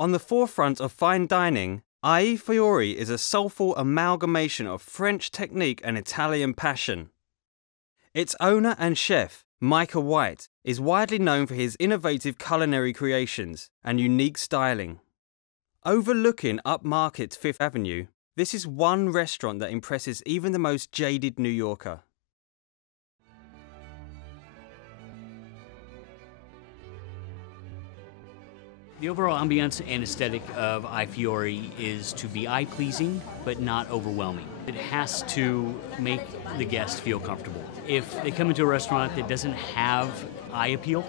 On the forefront of fine dining, Fiori is a soulful amalgamation of French technique and Italian passion. Its owner and chef, Michael White, is widely known for his innovative culinary creations and unique styling. Overlooking upmarket Fifth Avenue, this is one restaurant that impresses even the most jaded New Yorker. The overall ambiance and aesthetic of Fiori is to be eye-pleasing, but not overwhelming. It has to make the guest feel comfortable. If they come into a restaurant that doesn't have eye appeal,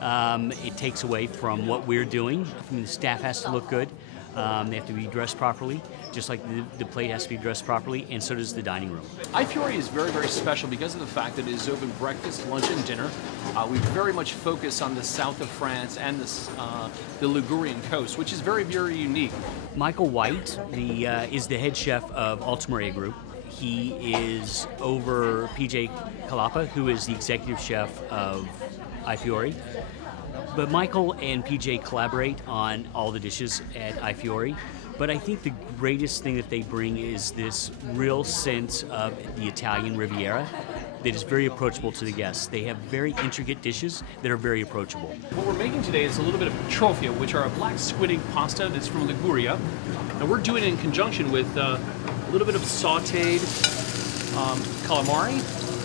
it takes away from what we're doing. I mean, the staff has to look good. They have to be dressed properly, just like the plate has to be dressed properly, and so does the dining room. Fiori is very, very special because of the fact that it is open breakfast, lunch, and dinner. We very much focus on the south of France and the Ligurian coast, which is very, very unique. Michael White is the head chef of Alta Group. He is over PJ Kalapa, who is the executive chef of Fiori. But Michael and PJ collaborate on all the dishes at Fiori. But I think the greatest thing that they bring is this real sense of the Italian Riviera that is very approachable to the guests. They have very intricate dishes that are very approachable. What we're making today is a little bit of trofia, which are a black squid ink pasta that's from Liguria. And we're doing it in conjunction with a little bit of sauteed calamari,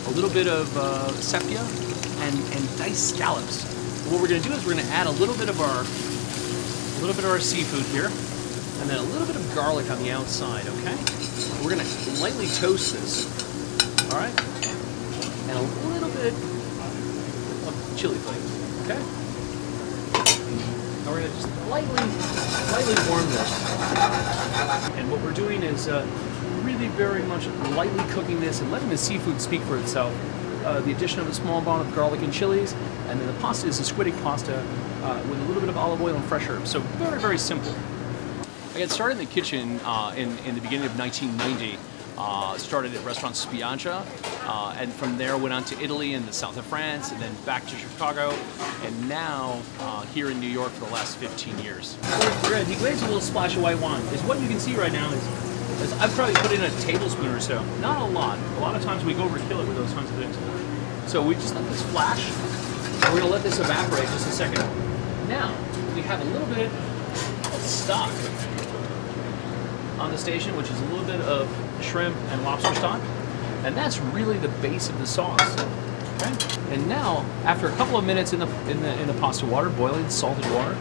a little bit of sepia, and diced scallops. What we're going to do is we're going to add a little bit of our seafood here, and then a little bit of garlic on the outside. Okay, we're going to lightly toast this. All right, and a little bit of chili flakes. Okay, and we're going to just lightly warm this. And what we're doing is really very much lightly cooking this and letting the seafood speak for itself. The addition of a small amount of garlic and chilies, and then the pasta is a squid ink pasta with a little bit of olive oil and fresh herbs. So very, very simple. I got started in the kitchen in the beginning of 1990. Started at restaurant Spiaggia, and from there went on to Italy and the south of France, and then back to Chicago, and now here in New York for the last 15 years. The glaze a little splash of white wine is what you can see right now is I've probably put in a tablespoon or so. Not a lot. A lot of times we go overkill it with those kinds of things. So we just let this flash. We're going to let this evaporate just a second. Now, we have a little bit of stock on the station, which is a little bit of shrimp and lobster stock. And that's really the base of the sauce. Okay? And now, after a couple of minutes in the pasta water, boiling salted water,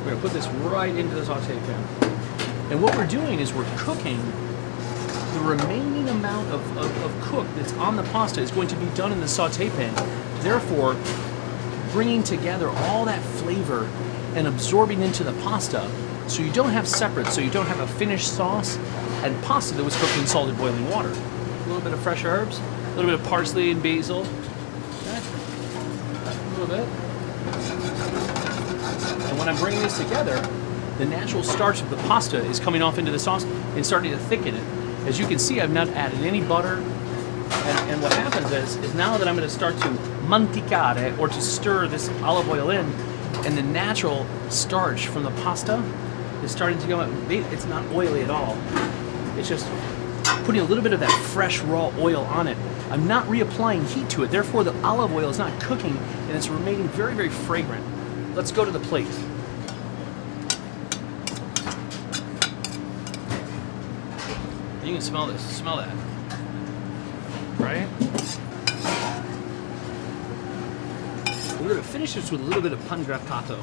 we're going to put this right into the saute pan. And what we're doing is we're cooking the remaining amount of cook that's on the pasta is going to be done in the saute pan. Therefore, bringing together all that flavor and absorbing into the pasta so you don't have separate, so you don't have a finished sauce and pasta that was cooked in salted boiling water. A little bit of fresh herbs, a little bit of parsley and basil. Okay. A little bit. And when I'm bringing this together, the natural starch of the pasta is coming off into the sauce and starting to thicken it. As you can see, I've not added any butter. And what happens is now that I'm going to start to manticare, or to stir this olive oil in, and the natural starch from the pasta is starting to come out. It's not oily at all. It's just putting a little bit of that fresh raw oil on it. I'm not reapplying heat to it. Therefore, the olive oil is not cooking, and it's remaining very, very fragrant. Let's go to the plate. You can smell this. Smell that. Right? We're going to finish this with a little bit of pan grattato,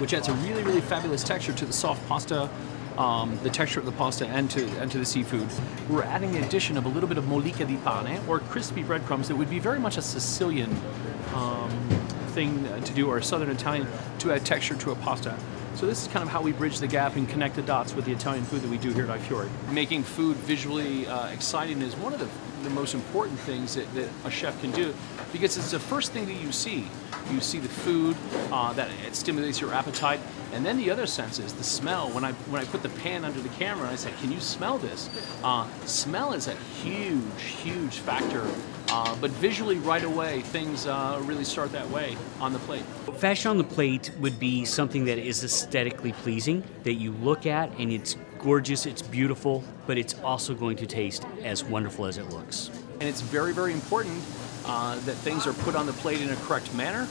which adds a really, really fabulous texture to the soft pasta, the texture of the pasta, and to the seafood. We're adding the addition of a little bit of mollica di pane, or crispy breadcrumbs that would be very much a Sicilian thing to do, or a Southern Italian, to add texture to a pasta. So this is kind of how we bridge the gap and connect the dots with the Italian food that we do here at Fiori. Making food visually exciting is one of the the most important things that a chef can do, because it's the first thing that you see. You see the food, that it stimulates your appetite, and then the other senses, the smell. When I put the pan under the camera, I said, "Can you smell this?" Smell is a huge factor, but visually right away, things really start that way on the plate. Fashion on the plate would be something that is aesthetically pleasing, that you look at and it's gorgeous, it's beautiful, but it's also going to taste as wonderful as it looks. And it's very important that things are put on the plate in a correct manner,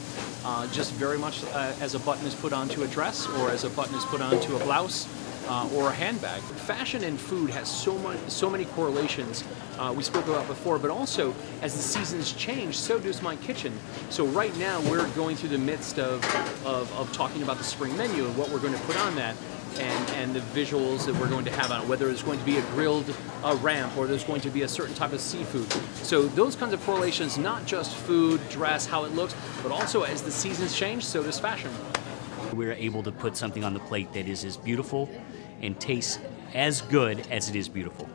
just very much as a button is put onto a dress, or as a button is put onto a blouse, or a handbag. Fashion and food has so many correlations we spoke about before, but also as the seasons change, so does my kitchen. So right now we're going through the midst of talking about the spring menu and what we're going to put on that. And the visuals that we're going to have on it, whether it's going to be a grilled ramp or there's going to be a certain type of seafood. So those kinds of correlations, not just food, dress, how it looks, but also as the seasons change, so does fashion. We're able to put something on the plate that is as beautiful and tastes as good as it is beautiful.